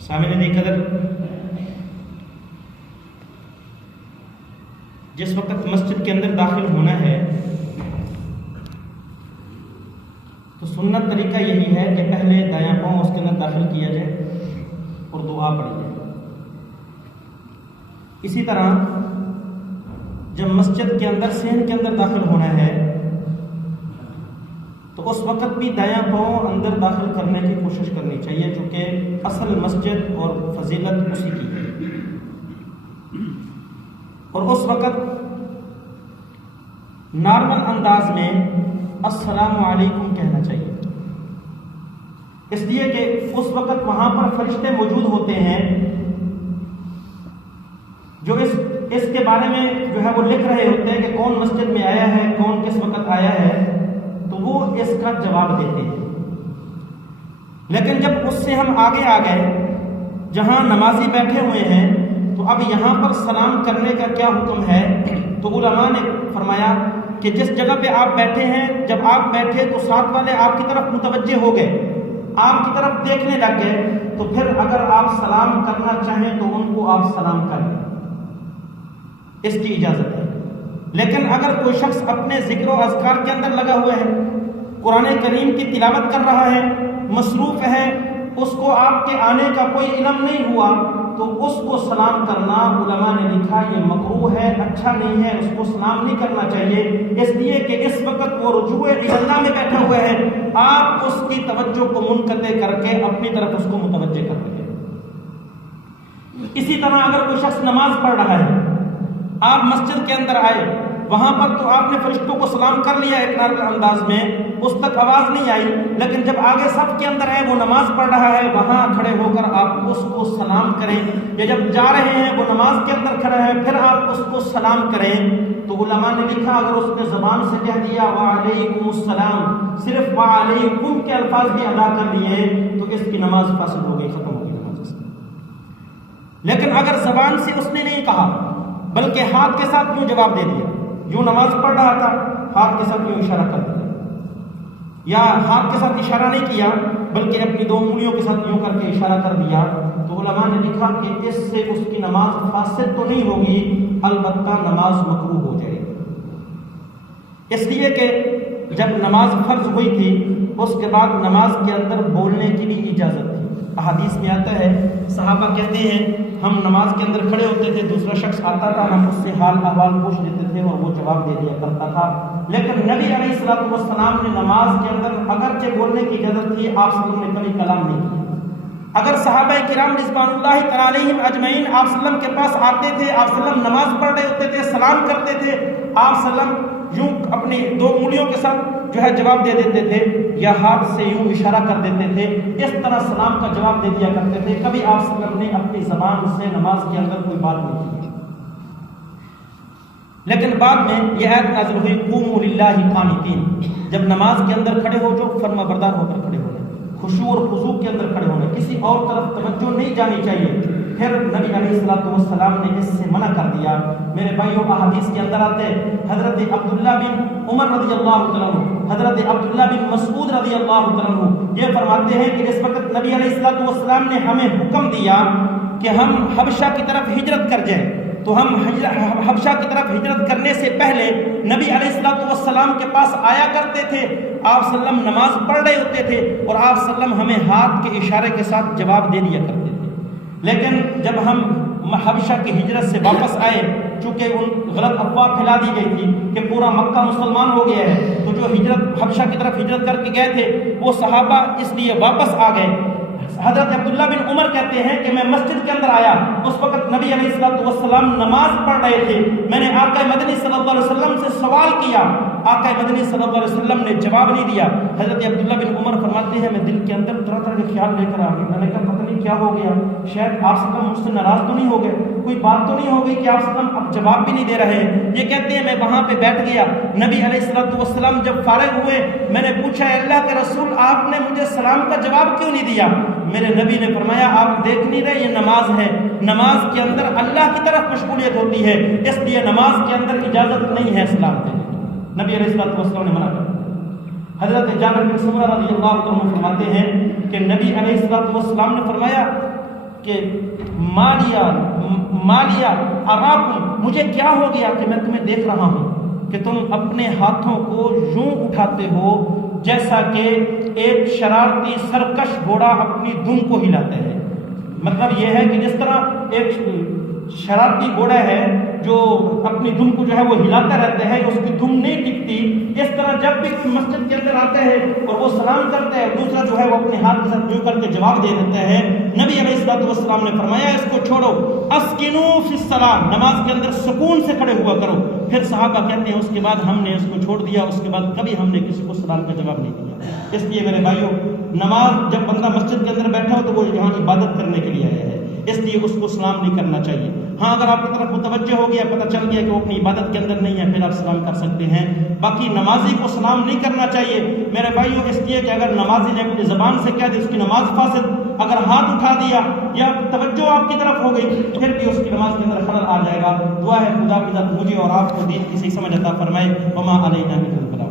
سامعین قدر، جس وقت مسجد کے اندر داخل ہونا ہے تو سنت طریقہ یہی ہے کہ پہلے دایاں پاؤں اس کے اندر داخل کیا جائے اور دعا پڑھی جائے۔ اسی طرح جب مسجد کے اندر صحن کے اندر داخل ہونا ہے تو اس وقت بھی دایاں پاؤں اندر داخل کرنے کی کوشش کرنی چاہیے، چونکہ اصل مسجد اور فضیلت اسی کی ہے۔ اور اس وقت نارمل انداز میں السلام علیکم کہنا چاہیے، اس لیے کہ اس وقت وہاں پر فرشتے موجود ہوتے ہیں جو اس کے بارے میں جو ہے وہ لکھ رہے ہوتے ہیں کہ کون مسجد میں آیا ہے، کون کس وقت آیا ہے، تو وہ اس کا جواب دیتے ہیں۔ لیکن جب اس سے ہم آگے آ گئے جہاں نمازی بیٹھے ہوئے ہیں تو اب یہاں پر سلام کرنے کا کیا حکم ہے؟ تو علماء نے فرمایا کہ جس جگہ پہ آپ بیٹھے ہیں، جب آپ بیٹھے تو ساتھ والے آپ کی طرف متوجہ ہو گئے، آپ کی طرف دیکھنے لگ گئے، تو پھر اگر آپ سلام کرنا چاہیں تو ان کو آپ سلام کر لیں، اس کی اجازت ہے۔ لیکن اگر کوئی شخص اپنے ذکر و اذکار کے اندر لگا ہوا ہے، قرآن کریم کی تلاوت کر رہا ہے، مصروف ہے، اس کو آپ کے آنے کا کوئی علم نہیں ہوا، تو اس کو سلام کرنا علماء نے لکھا یہ مکروہ ہے، اچھا نہیں ہے، اس کو سلام نہیں کرنا چاہیے، اس لیے کہ اس وقت وہ رجوع اللہ میں بیٹھا ہوا ہے، آپ اس کی توجہ کو منقطع کر کے اپنی طرف اس کو متوجہ کر دیں۔ اسی طرح اگر کوئی شخص نماز پڑھ رہا ہے، آپ مسجد کے اندر آئے، وہاں پر تو آپ نے فرشتوں کو سلام کر لیا ایک نارمل انداز میں، اس تک آواز نہیں آئی، لیکن جب آگے صف کے اندر ہے، وہ نماز پڑھ رہا ہے، وہاں کھڑے ہو کر آپ اس کو سلام کریں، یا جب جا رہے ہیں وہ نماز کے اندر کھڑا ہے پھر آپ اس کو سلام کریں، تو علماء نے لکھا اگر اس نے زبان سے کہہ دیا وعلیکم السلام، صرف وعلیکم کے الفاظ بھی ادا کر لیے تو اس کی نماز فاسد ہو گئی، ختم ہو گئی نماز۔ لیکن اگر زبان سے اس نے نہیں کہا بلکہ ہاتھ کے ساتھ یوں جواب دے دیا، یوں نماز پڑھ رہا تھا، ہاتھ کے ساتھ یوں اشارہ کر دیا، یا ہاتھ کے ساتھ اشارہ نہیں کیا بلکہ اپنی دو انگلیوں کے ساتھ یوں کر کے اشارہ کر دیا، تو علماء نے لکھا کہ اس سے اس کی نماز فاسد تو نہیں ہوگی، البتہ نماز مکروہ ہو جائے گی، اس لیے کہ جب نماز فرض ہوئی تھی اس کے بعد نماز کے اندر بولنے کی بھی اجازت تھی۔ احادیث میں آتا ہے، صحابہ کہتے ہیں ہم نماز کے اندر کھڑے ہوتے تھے، دوسرا شخص آتا تھا، ہم اس سے حال احوال پوچھ لیتے تھے اور وہ جواب دے دیا کرتا تھا، لیکن نبی علیہ الصلوۃ والسلام نے نماز کے اندر اگرچہ بولنے کی اجازت تھی، آپ صلی اللہ علیہ وسلم نے کبھی کلام نہیں کیا۔ اگر صحابہ کرام رضوان اللہ تعالی علیہم اجمعین آپ صلی اللہ علیہ وسلم کے پاس آتے تھے، آپ صلی اللہ علیہ وسلم نماز پڑھ رہے ہوتے تھے، سلام کرتے تھے، آپ صلی اللہ علیہ وسلم یوں اپنی دو انگلیوں کے ساتھ جو ہے جواب دے دیتے تھے، یا ہاتھ سے یوں اشارہ کر دیتے تھے، اس طرح سلام کا جواب دے دیا کرتے تھے، کبھی آپ صلی اللہ علیہ وسلم نے اپنی زبان سے نماز کے اندر کوئی بات نہیں کی۔ لیکن بعد میں یہ آیت نازل ہوئی قوموا للہ قانتین، جب نماز کے اندر کھڑے ہو جو فرما بردار ہو کر کھڑے ہونے، خشوع اور خضوع کے اندر کھڑے ہونے، کسی اور طرف توجہ نہیں جانی چاہیے۔ پھر نبی علیہ الصلوۃ والسلام نے اس سے منع کر دیا۔ میرے بھائیوں، احادیث کے اندر آتے حضرت عبداللہ بن عمر رضی اللہ تعالیٰ عنہ، حضرت عبداللہ بن مسعود رضی اللہ تعالیٰ عنہ یہ فرماتے ہیں کہ جس وقت نبی علیہ الصلوۃ والسلام نے ہمیں حکم دیا کہ ہم حبشہ کی طرف ہجرت کر جائیں، تو ہم حبشہ کی طرف ہجرت کرنے سے پہلے نبی علیہ الصلوۃ والسلام کے پاس آیا کرتے تھے، آپ صلی اللہ علیہ وسلم نماز پڑھ رہے ہوتے تھے اور آپ صلی اللہ علیہ وسلم ہمیں ہاتھ کے اشارے کے ساتھ جواب دے دیا کرتے تھے۔ لیکن جب ہم حبشہ کی ہجرت سے واپس آئے، چونکہ ان غلط افواہ پھیلا دی گئی تھی کہ پورا مکہ مسلمان ہو گیا ہے، تو جو حبشہ کی طرف ہجرت کر کے گئے تھے وہ صحابہ اس لیے واپس آ گئے۔ حضرت عبداللہ بن عمر کہتے ہیں کہ میں مسجد کے اندر آیا، اس وقت نبی علیہ الصلوۃ والسلام نماز پڑھ رہے تھے، میں نے آقا مدنی صلی اللہ علیہ وسلم سے سوال کیا، آقا مدنی صلی اللہ علیہ وسلم نے جواب نہیں دیا۔ حضرت عبداللہ بن عمر فرماتے ہیں میں دل کے اندر طرح طرح کے خیال لے کر آ گئی، میں نے کہا پتہ نہیں کیا ہو گیا، شاید آپ صلی اللہ علیہ وسلم مجھ سے ناراض تو نہیں ہو گئے، کوئی بات تو نہیں ہو گئی کہ آپ صلی اللہ علیہ وسلم اب جواب بھی نہیں دے رہے ہیں۔ یہ کہتے ہیں میں وہاں پہ بیٹھ گیا، نبی علیہ الصلوۃ والسلام جب فارغ ہوئے میں نے پوچھا اے اللہ کے رسول آپ نے مجھے سلام کا جواب کیوں نہیں دیا؟ میرے نبی نے فرمایا آپ دیکھ نہیں رہے یہ نماز ہے، نماز کے اندر اللہ کی طرف مشغولیت ہوتی ہے، اس لیے نماز کے اندر اجازت نہیں ہے سلام دینے کی، نبی علیہ الصلوۃ والسلام نے منع کر دیا۔ حضرت جابر بن سمرہ رضی اللہ عنہ فرماتے ہیں کہ نبی علیہ الصلوۃ والسلام نے فرمایا کہ مالیا اراکم، مجھے کیا ہو گیا کہ میں تمہیں دیکھ رہا ہوں کہ تم اپنے ہاتھوں کو یوں اٹھاتے ہو جیسا کہ ایک شرارتی سرکش گھوڑا اپنی دم کو ہلاتے ہیں۔ مطلب یہ ہے کہ جس طرح ایک شرارتی گھوڑا ہے جو اپنی دم کو جو ہے وہ ہلاتا رہتا ہے، اس کی دم نہیں ٹکتی، اس طرح جب بھی مسجد کے اندر آتے ہیں اور وہ سلام کرتے ہیں، دوسرا جو ہے وہ اپنے ہاتھ کے ساتھ یوں کر کے جواب دے دیتا ہے۔ نبی علیہ الصلوۃ والسلام نے فرمایا اس کو چھوڑو، اسکنو فی الصلاۃ، نماز کے اندر سکون سے کھڑے ہوا کرو۔ پھر صحابہ کہتے ہیں اس کے بعد ہم نے اس کو چھوڑ دیا، اس کے بعد کبھی ہم نے کسی کو سلام کا جواب نہیں دیا۔ اس لیے میرے بھائیوں، نماز جب بندہ مسجد کے اندر بیٹھا ہو تو وہ یہاں عبادت کرنے کے لیے آیا ہے، اس لیے اس کو سلام نہیں کرنا چاہیے۔ ہاں اگر آپ کی طرف متوجہ ہو گیا، پتہ چل گیا کہ وہ اپنی عبادت کے اندر نہیں ہے، پھر آپ سلام کر سکتے ہیں، باقی نمازی کو سلام نہیں کرنا چاہیے میرے بھائیوں، اس لیے کہ اگر نمازی نے اپنی زبان سے کہہ دی اس کی نماز فاسد، اگر ہاتھ اٹھا دیا یا توجہ آپ کی طرف ہو گئی پھر بھی اس کی نماز کے اندر خلل آ جائے گا۔ دعا ہے خدا کی ذات مجھے اور آپ کو دین کی صحیح سمجھ عطا فرمائے۔ وما علینا الا البلاغ۔